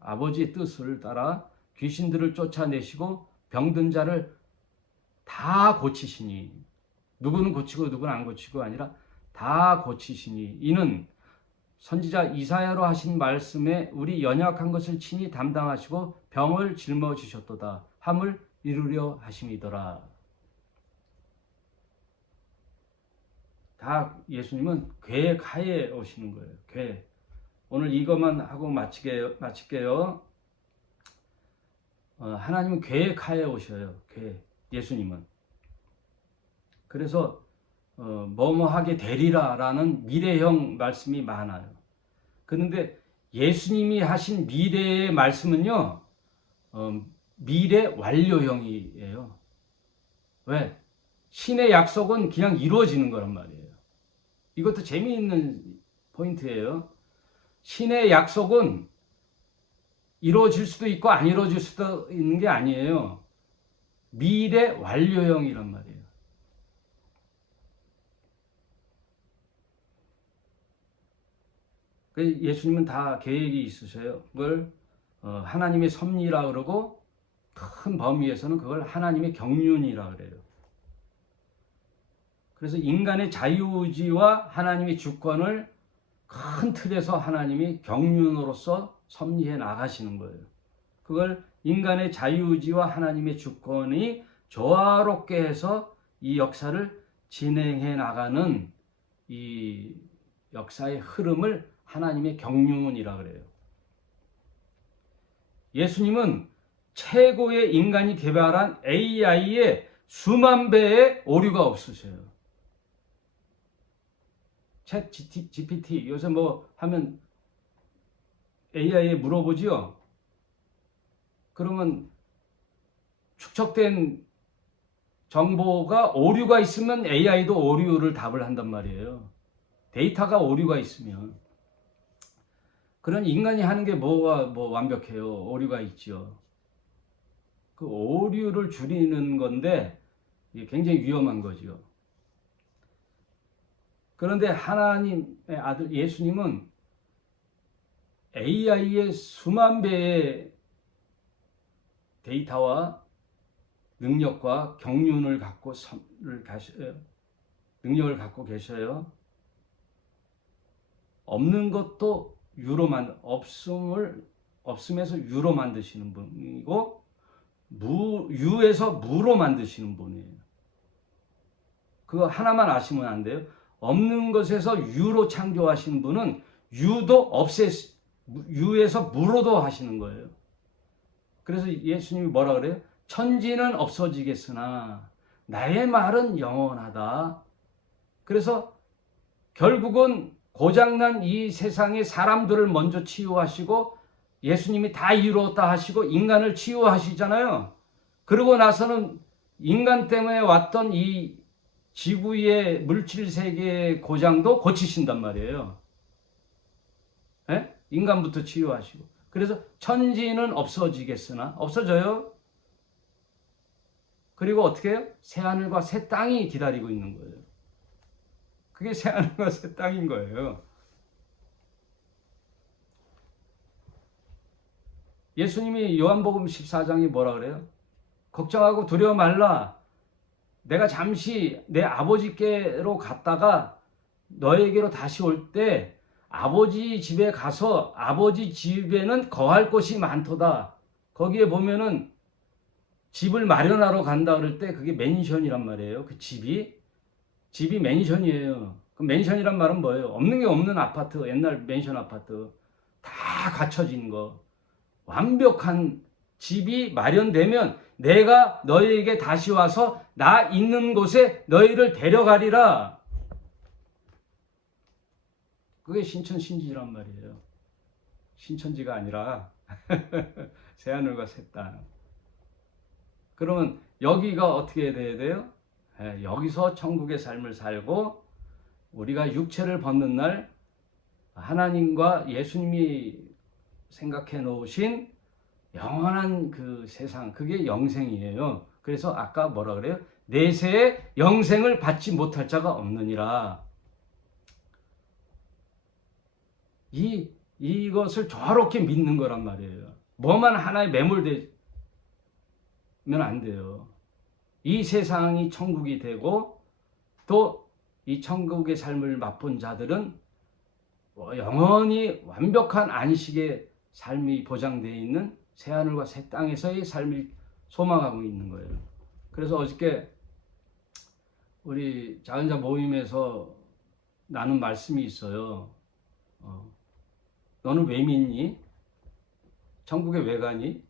아버지의 뜻을 따라 귀신들을 쫓아내시고 병든 자를 다 고치시니, 누구는 고치고 누구는 안 고치고 아니라 다 고치시니, 이는 선지자 이사야로 하신 말씀에 우리 연약한 것을 친히 담당하시고 병을 짊어지셨도다 함을 이루려 하심이더라. 다 예수님은 계획하에 오시는 거예요. 계획. 오늘 이것만 하고 마칠게요. 하나님은 계획하에 오셔요. 계획. 예수님은. 그래서 뭐뭐 하게 되리라라는 미래형 말씀이 많아요. 그런데 예수님이 하신 미래의 말씀은요, 미래 완료형이에요. 왜? 신의 약속은 그냥 이루어지는 거란 말이에요. 이것도 재미있는 포인트예요. 신의 약속은 이루어질 수도 있고 안 이루어질 수도 있는 게 아니에요. 미래 완료형이란 말이에요. 예수님은 다 계획이 있으셔요. 그걸 하나님의 섭리라 그러고, 큰 범위에서는 그걸 하나님의 경륜이라 그래요. 그래서 인간의 자유의지와 하나님의 주권을 큰 틀에서 하나님이 경륜으로서 섭리해 나가시는 거예요. 그걸 인간의 자유의지와 하나님의 주권이 조화롭게 해서 이 역사를 진행해 나가는 이 역사의 흐름을 하나님의 경륜이라 그래요. 예수님은 최고의 인간이 개발한 AI의 수만 배의 오류가 없으셔요. 챗 GPT 요새 뭐 하면 AI에 물어보지요. 그러면 축적된 정보가 오류가 있으면 AI도 오류를 답을 한단 말이에요. 데이터가 오류가 있으면. 그런 인간이 하는 게 뭐가 뭐 완벽해요. 오류가 있죠. 그 오류를 줄이는 건데 이게 굉장히 위험한 거죠. 그런데 하나님의 아들 예수님은 AI의 수만 배의 데이터와 능력과 경륜을 갖고 능력을 갖고 계셔요. 없는 것도 없음에서 유로 만드시는 분이고 유에서 무로 만드시는 분이에요. 그거 하나만 아시면 안 돼요. 없는 것에서 유로 창조하신 분은 유에서 무로도 하시는 거예요. 그래서 예수님이 뭐라 그래요? 천지는 없어지겠으나 나의 말은 영원하다. 그래서 결국은 고장난 이 세상의 사람들을 먼저 치유하시고 예수님이 다 이루었다 하시고 인간을 치유하시잖아요. 그러고 나서는 인간 때문에 왔던 이 지구의 물질 세계의 고장도 고치신단 말이에요. 에? 인간부터 치유하시고. 그래서 천지는 없어지겠으나 없어져요. 그리고 어떻게 해요? 새하늘과 새 땅이 기다리고 있는 거예요. 그게 새하늘과 새 땅인 거예요. 예수님이 요한복음 14장에 뭐라 그래요? 걱정하고 두려워 말라. 내가 잠시 내 아버지께로 갔다가 너에게로 다시 올 때 아버지 집에 가서 아버지 집에는 거할 곳이 많도다. 거기에 보면은 집을 마련하러 간다 그럴 때 그게 맨션이란 말이에요. 그 집이 맨션이에요. 그 맨션이란 말은 뭐예요? 없는 게 없는 아파트, 옛날 맨션 아파트 다 갖춰진 거. 완벽한 집이 마련되면 내가 너희에게 다시 와서 나 있는 곳에 너희를 데려가리라. 그게 신천신지란 말이에요. 신천지가 아니라 새하늘과 새 땅. 그러면 여기가 어떻게 돼야 돼요? 여기서 천국의 삶을 살고 우리가 육체를 벗는 날 하나님과 예수님이 생각해 놓으신 영원한 그 세상, 그게 영생이에요. 그래서 아까 뭐라 그래요? 내세의 영생을 받지 못할 자가 없느니라. 이것을 조화롭게 믿는 거란 말이에요. 뭐만 하나에 매몰되면 안 돼요. 이 세상이 천국이 되고 또 이 천국의 삶을 맛본 자들은 영원히 완벽한 안식의 삶이 보장되어 있는 새하늘과 새 땅에서의 삶을 소망하고 있는 거예요. 그래서 어저께 우리 자은자 모임에서 나눈 말씀이 있어요. 너는 왜 믿니? 천국에 왜 가니?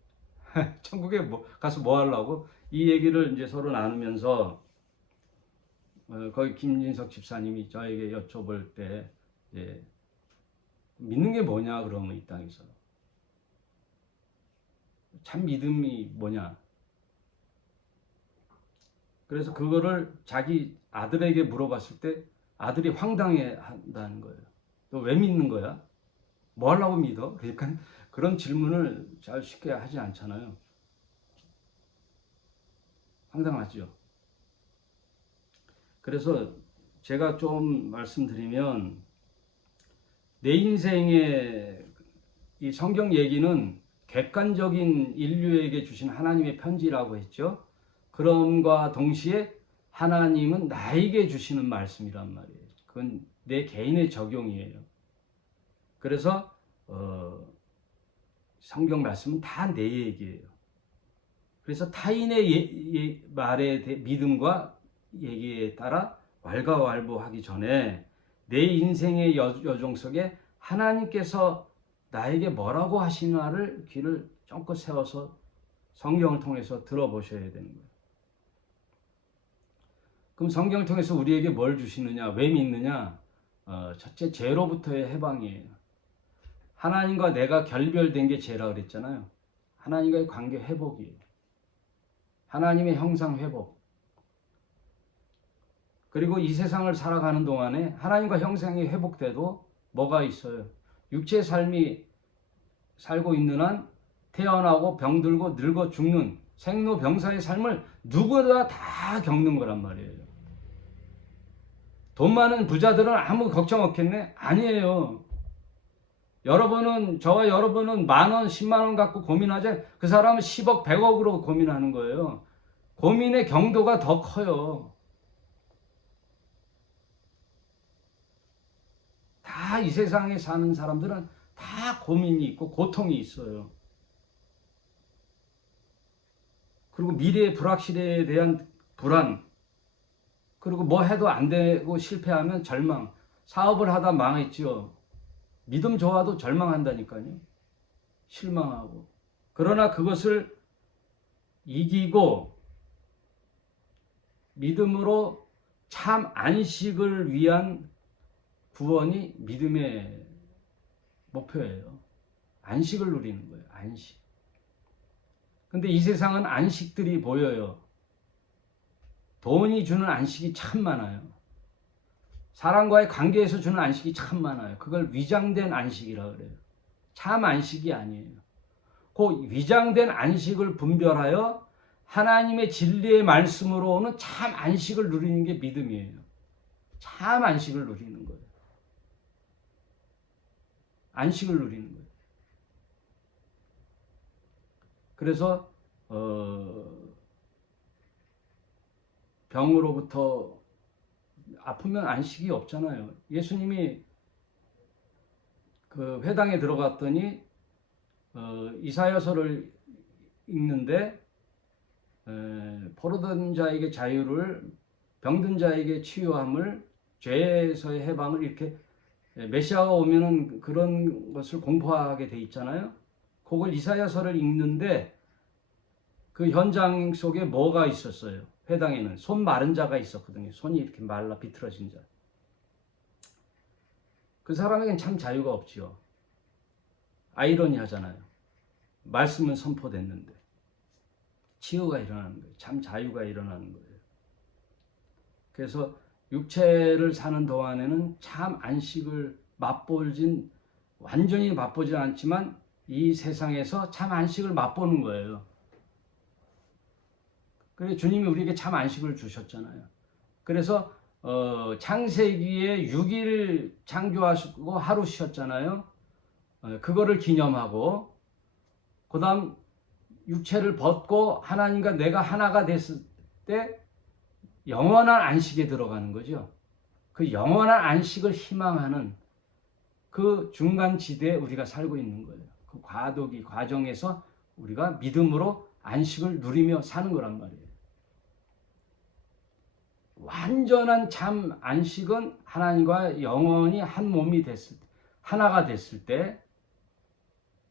천국에 가서 뭐 하려고? 이 얘기를 이제 서로 나누면서 거기 김진석 집사님이 저에게 여쭤볼 때 믿는 게 뭐냐 그러면 이 땅에서 참 믿음이 뭐냐? 그래서 그거를 자기 아들에게 물어봤을 때 아들이 황당해 한다는 거예요. 너 왜 믿는 거야? 뭐 하려고 믿어? 그러니까 그런 질문을 잘 쉽게 하지 않잖아요. 황당하죠. 그래서 제가 좀 말씀드리면 내 인생의 이 성경 얘기는 객관적인 인류에게 주신 하나님의 편지라고 했죠. 그럼과 동시에 하나님은 나에게 주시는 말씀이란 말이에요. 그건 내 개인의 적용이에요. 그래서 성경 말씀은 다 내 얘기예요. 그래서 타인의 말에 믿음과 얘기에 따라 왈가왈부하기 전에 내 인생의 여정 속에 하나님께서 나에게 뭐라고 하시나를 귀를 쫑긋 세워서 성경을 통해서 들어보셔야 되는 거예요. 그럼 성경을 통해서 우리에게 뭘 주시느냐? 왜 믿느냐? 첫째, 죄로부터의 해방이에요. 하나님과 내가 결별된 게 죄라 그랬잖아요. 하나님과의 관계 회복이에요. 하나님의 형상 회복. 그리고 이 세상을 살아가는 동안에 하나님과 형상이 회복돼도 뭐가 있어요? 육체의 삶이 살고 있는 한 태어나고 병들고 늙어 죽는 생로병사의 삶을 누구나 다 겪는 거란 말이에요. 돈 많은 부자들은 아무 걱정 없겠네? 아니에요. 여러분은, 저와 여러분은 10,000원, 100,000원 갖고 고민하지, 그 사람은 10억, 100억으로 고민하는 거예요. 고민의 경도가 더 커요. 다 이 세상에 사는 사람들은 다 고민이 있고 고통이 있어요. 그리고 미래의 불확실에 대한 불안, 그리고 뭐 해도 안 되고 실패하면 절망, 사업을 하다 망했죠. 믿음 좋아도 절망한다니까요. 실망하고. 그러나 그것을 이기고 믿음으로 참 안식을 위한 구원이 믿음의 목표예요. 안식을 누리는 거예요. 안식. 근데 이 세상은 안식들이 보여요. 돈이 주는 안식이 참 많아요. 사람과의 관계에서 주는 안식이 참 많아요. 그걸 위장된 안식이라 그래요. 참 안식이 아니에요. 그 위장된 안식을 분별하여 하나님의 진리의 말씀으로 오는 참 안식을 누리는 게 믿음이에요. 참 안식을 누리는 거예요. 안식을 누리는 거예요. 그래서 병으로부터 아프면 안식이 없잖아요. 예수님이 그 회당에 들어갔더니 이사야서를 읽는데 포로된 자에게 자유를, 병든 자에게 치유함을, 죄에서의 해방을, 이렇게 메시아가 오면은 그런 것을 공포하게 돼 있잖아요. 그걸 이사야서를 읽는데 그 현장 속에 뭐가 있었어요? 회당에는 손 마른 자가 있었거든요. 손이 이렇게 말라 비틀어진 자. 그 사람에겐 참 자유가 없지요. 아이러니하잖아요. 말씀은 선포됐는데 치유가 일어나는 거예요. 참 자유가 일어나는 거예요. 그래서 육체를 사는 동안에는 참 안식을 완전히 맛보진 않지만 이 세상에서 참 안식을 맛보는 거예요. 그래서 주님이 우리에게 참 안식을 주셨잖아요. 그래서 창세기에 6일 창조하시고 하루 쉬었잖아요. 그거를 기념하고, 그 다음 육체를 벗고 하나님과 내가 하나가 됐을 때 영원한 안식에 들어가는 거죠. 그 영원한 안식을 희망하는 그 중간 지대에 우리가 살고 있는 거예요. 그 과정에서 우리가 믿음으로 안식을 누리며 사는 거란 말이에요. 완전한 참 안식은 하나님과 영원히 한 몸이 됐을 때, 하나가 됐을 때,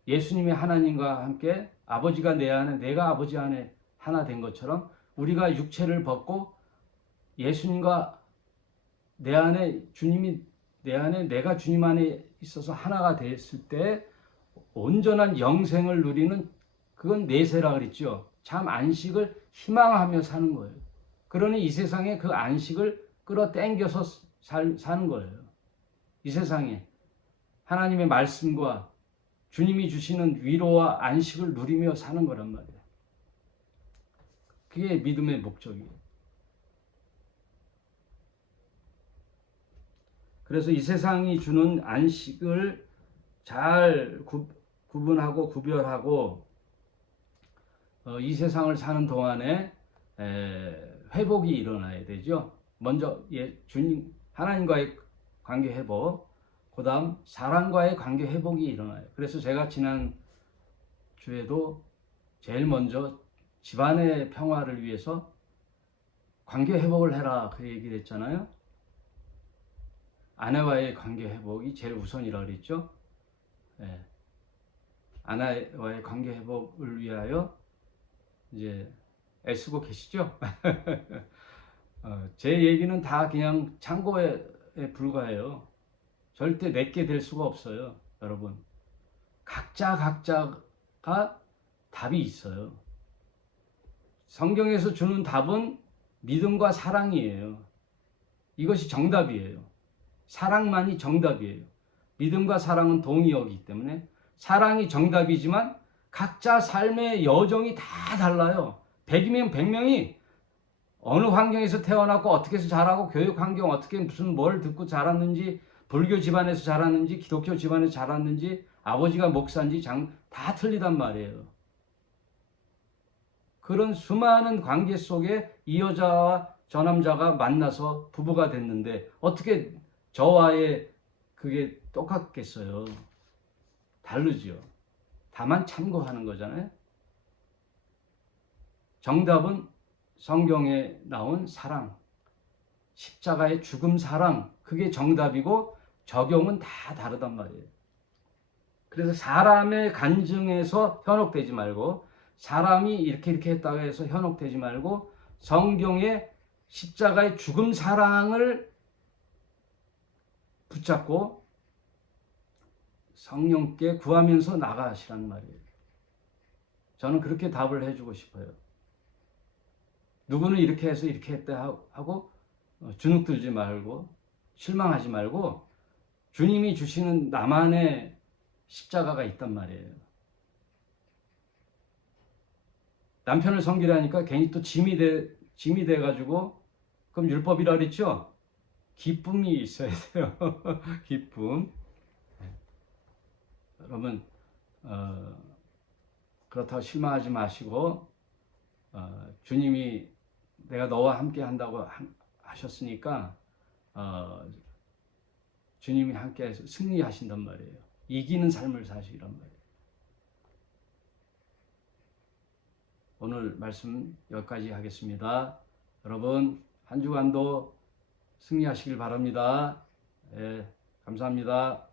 예수님이 하나님과 함께 아버지가 내 안에, 내가 아버지 안에 하나 된 것처럼 우리가 육체를 벗고 예수님과 내 안에, 주님이 내 안에, 내가 주님 안에 있어서 하나가 됐을 때 온전한 영생을 누리는, 그건 내세라 그랬죠. 참 안식을 희망하며 사는 거예요. 그러니 이 세상에 그 안식을 끌어당겨서 사는 거예요. 이 세상에 하나님의 말씀과 주님이 주시는 위로와 안식을 누리며 사는 거란 말이에요. 그게 믿음의 목적이에요. 그래서 이 세상이 주는 안식을 잘 구분하고 구별하고 이 세상을 사는 동안에 회복이 일어나야 되죠. 먼저 주님 하나님과의 관계 회복, 그 다음 사람과의 관계 회복이 일어나요. 그래서 제가 지난 주에도 제일 먼저 집안의 평화를 위해서 관계 회복을 해라, 그 얘기를 했잖아요. 아내와의 관계 회복이 제일 우선이라 그랬죠. 아내와의 관계 회복을 위하여 이제 애쓰고 계시죠? 제 얘기는 다 그냥 참고에 불과해요. 절대 내게 될 수가 없어요, 여러분. 각자가 답이 있어요. 성경에서 주는 답은 믿음과 사랑이에요. 이것이 정답이에요. 사랑만이 정답이에요. 믿음과 사랑은 동의어이기 때문에 사랑이 정답이지만 각자 삶의 여정이 다 달라요. 100이면 100명이 어느 환경에서 태어났고 어떻게 해서 자라고 교육 환경 어떻게 무슨 뭘 듣고 자랐는지 불교 집안에서 자랐는지 기독교 집안에서 자랐는지 아버지가 목사인지 다 틀리단 말이에요. 그런 수많은 관계 속에 이 여자와 저 남자가 만나서 부부가 됐는데 어떻게 저와의 그게 똑같겠어요? 다르죠. 다만 참고하는 거잖아요. 정답은 성경에 나온 사랑, 십자가의 죽음 사랑, 그게 정답이고 적용은 다 다르단 말이에요. 그래서 사람의 간증에서 현혹되지 말고 사람이 이렇게 했다고 해서 현혹되지 말고 성경의 십자가의 죽음 사랑을 붙잡고 성령께 구하면서 나가시란 말이에요. 저는 그렇게 답을 해주고 싶어요. 누구는 이렇게 해서 이렇게 했다 하고 주눅들지 말고 실망하지 말고 주님이 주시는 나만의 십자가가 있단 말이에요. 남편을 섬기라니까 괜히 또 짐이 돼 가지고 그럼 율법이라 그랬죠? 기쁨이 있어야 돼요. 기쁨. 여러분 그렇다고 실망하지 마시고 주님이 내가 너와 함께 한다고 하셨으니까 주님이 함께 해서 승리하신단 말이에요. 이기는 삶을 사시란 말이에요. 오늘 말씀 여기까지 하겠습니다. 여러분 한 주간도 승리하시길 바랍니다. 예, 감사합니다.